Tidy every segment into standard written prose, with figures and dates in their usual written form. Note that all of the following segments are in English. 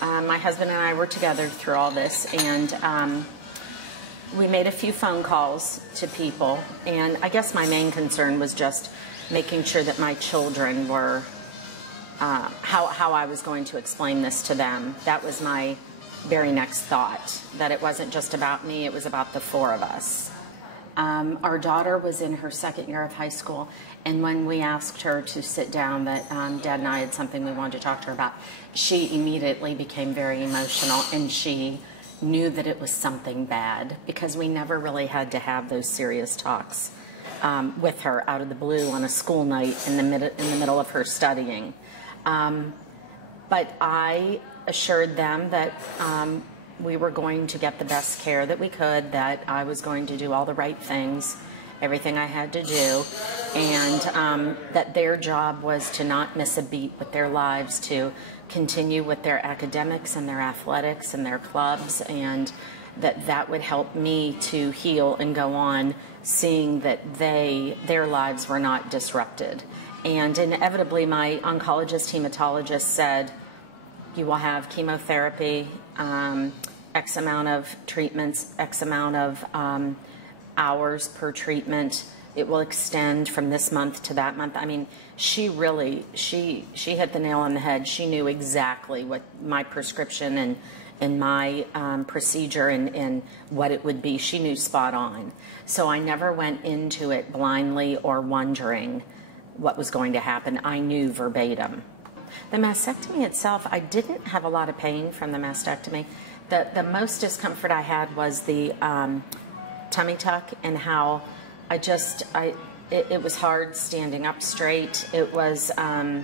My husband and I were together through all this, and we made a few phone calls to people, and I guess my main concern was just making sure that my children were, how I was going to explain this to them. That was my very next thought, that it wasn't just about me, it was about the four of us. Our daughter was in her second year of high school, and when we asked her to sit down that Dad and I had something we wanted to talk to her about, she immediately became very emotional, and she knew that it was something bad, because we never really had to have those serious talks with her out of the blue on a school night in the middle of her studying. But I assured them that we were going to get the best care that we could, that I was going to do all the right things, everything I had to do, and that their job was to not miss a beat with their lives, to continue with their academics and their athletics and their clubs, and that would help me to heal and go on, seeing that their lives were not disrupted. And inevitably, my oncologist, hematologist said, you will have chemotherapy, X amount of treatments, X amount of hours per treatment. It will extend from this month to that month. I mean, she really, she hit the nail on the head. She knew exactly what my prescription and my procedure and what it would be. She knew spot on. So I never went into it blindly or wondering what was going to happen. I knew verbatim. The mastectomy itself, I didn't have a lot of pain from the mastectomy. The most discomfort I had was the tummy tuck, and how it was hard standing up straight. It was, I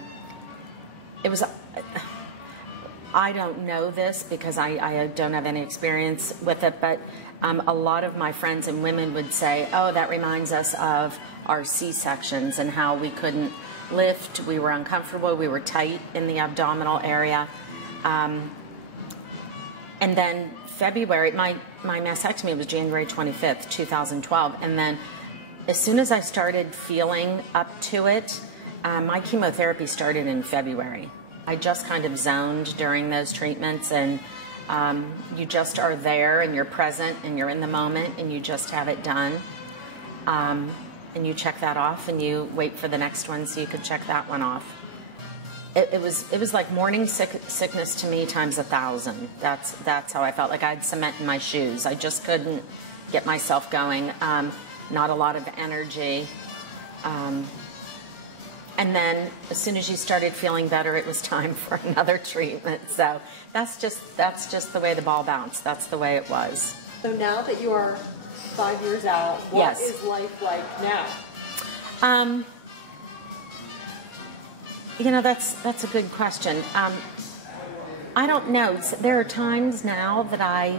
don't know this because I don't have any experience with it, but a lot of my friends and women would say, oh, that reminds us of our C-sections and how we couldn't lift, we were uncomfortable, we were tight in the abdominal area. And then February, my mastectomy was January 25th, 2012. And then as soon as I started feeling up to it, my chemotherapy started in February. I just kind of zoned during those treatments, and you just are there and you're present and you're in the moment and you just have it done. And you check that off and you wait for the next one so you could check that one off. It was like morning sickness to me times 1,000. That's how I felt. Like I had cement in my shoes. I just couldn't get myself going. Not a lot of energy. And then as soon as you started feeling better, it was time for another treatment. So that's just the way the ball bounced. That's the way it was. So now that you are 5 years out, what is life like now? You know, that's a good question. I don't know. There are times now that I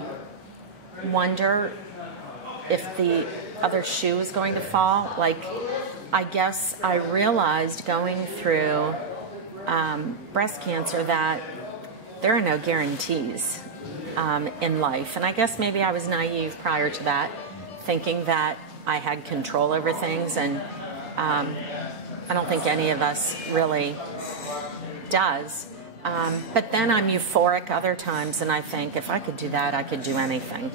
wonder if the other shoe is going to fall. Like, I guess I realized going through breast cancer that there are no guarantees in life. And I guess maybe I was naive prior to that, thinking that I had control over things, and I don't think any of us really does. But then I'm euphoric other times, and I think if I could do that, I could do anything.